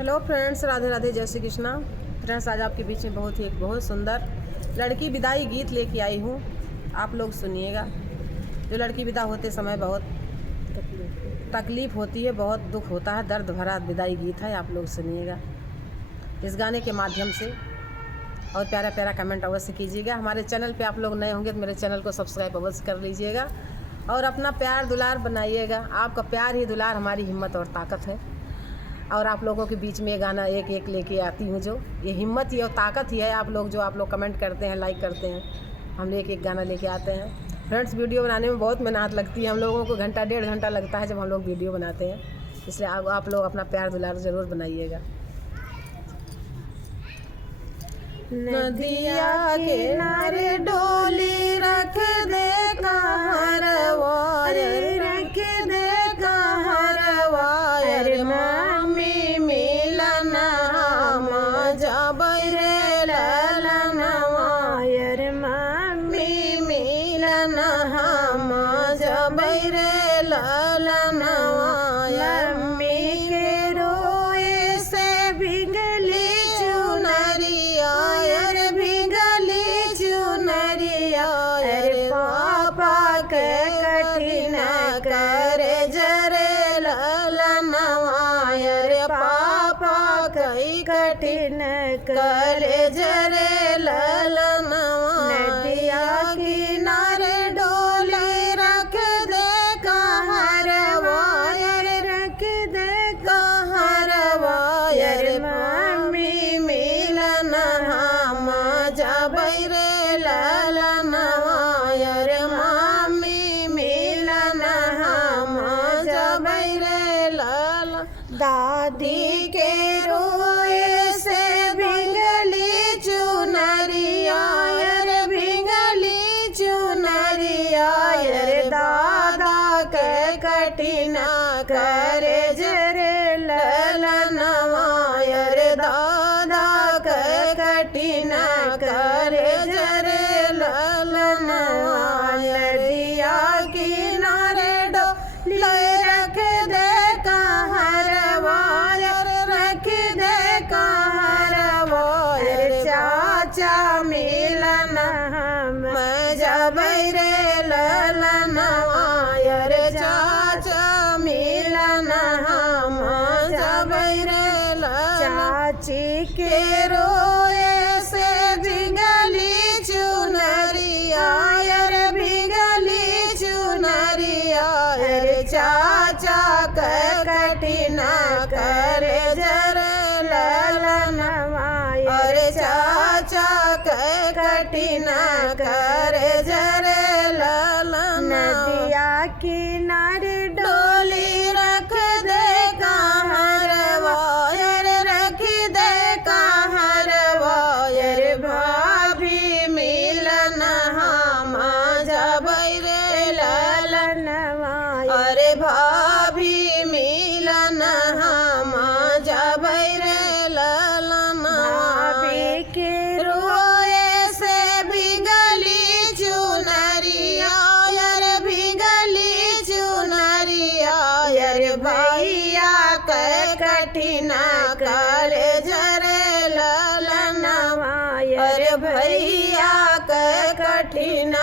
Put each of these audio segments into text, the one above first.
Hello friends, Radhe Radhe, जय Shri Krishna. Friends, आज आपके बीच में बहुत सुंदर लड़की विदाई गीत लेके आई हूँ। आप लोग सुनिएगा। जो लड़की विदा होते समय बहुत तकलीफ़ होती है, बहुत दुख होता है, दर्द भरा विदाई गीत है। आप लोग सुनिएगा इस गाने के माध्यम से, और प्यारा प्यारा कमेंट अवश्य कीजिएगा। हमारे चैनल पे आप लोग नए होंगे तो मेरे चैनल को सब्सक्राइब अवश्य कर लीजिएगा और अपना प्यार दुलार बनाइएगा। आपका प्यार ही दुलार हमारी हिम्मत और ताकत है। और आप लोगों के बीच में ये गाना एक लेके आती हूँ। जो ये हिम्मत ही और ताकत ही है। आप लोग कमेंट करते हैं, लाइक करते हैं, हम एक गाना लेके आते हैं। फ्रेंड्स, वीडियो बनाने में बहुत मेहनत लगती है। हम लोगों को घंटा डेढ़ घंटा लगता है जब हम लोग वीडियो बनाते हैं। इसलिए आप लोग अपना प्यार दुलार ज़रूर बनाइएगा। नदिया के किनारे डोली रख दे कहरवार, रख दे कहरवार, मम्मी मिलन हम जबै रे ललनवार, मम्मी मिलन हम जबै रे ललनवार। मम्मी के रोए से भिगली चुनरिया, भिगली चुनरिया, पापा के कठिन करे जरे ललनवार, पापा कई कठिन करे जरे ललनवार। नदिया किनारे डोली रख दे कहरवार, रख दे कहरवार, मम्मी मिलन हम जबै रे ललनवार, मम्मी मिलन हम जबै रे ललन। दादी के रोए से भिगली चुनरिया, भिगली चुनरिया, दादा के कठिन करे जरे ललनवार, दादा के कठिन करे जरे ललनवार। नदिया किनारे डोली रख दे कहरवार, रख दे कहरवार, चाचा मिलन हम जबै रे ललनवार, चाचा मिलन हम जबै रे ललन। चाची के रोए से भिगली चुनरिया, भिगली चुनरिया, चाचा के कठिन करे जरे ललनवार, चाचा के कठिन करे जरे ललन। नदिया किनारे डोली रख दे कहरवार, रख दे कहरवार, भाभी मिलन हम जबै रे ललनवार, अरे भाभी मिलन हम जबै रे ललनवार। भाभी के रोए से भिगली चुनरिया, भिगली चुनरिया, भैया के कठिन करे जरे ललनवार, भैया के कठिन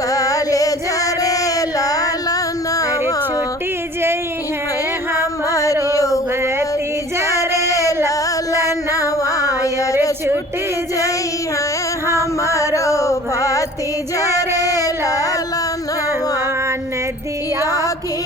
करे जरे ललनवार। छुट्टी जई है हमरो गति जरे ललनवार, छुट्टी जई है हमरो भती जरे ललनवार। नदिया की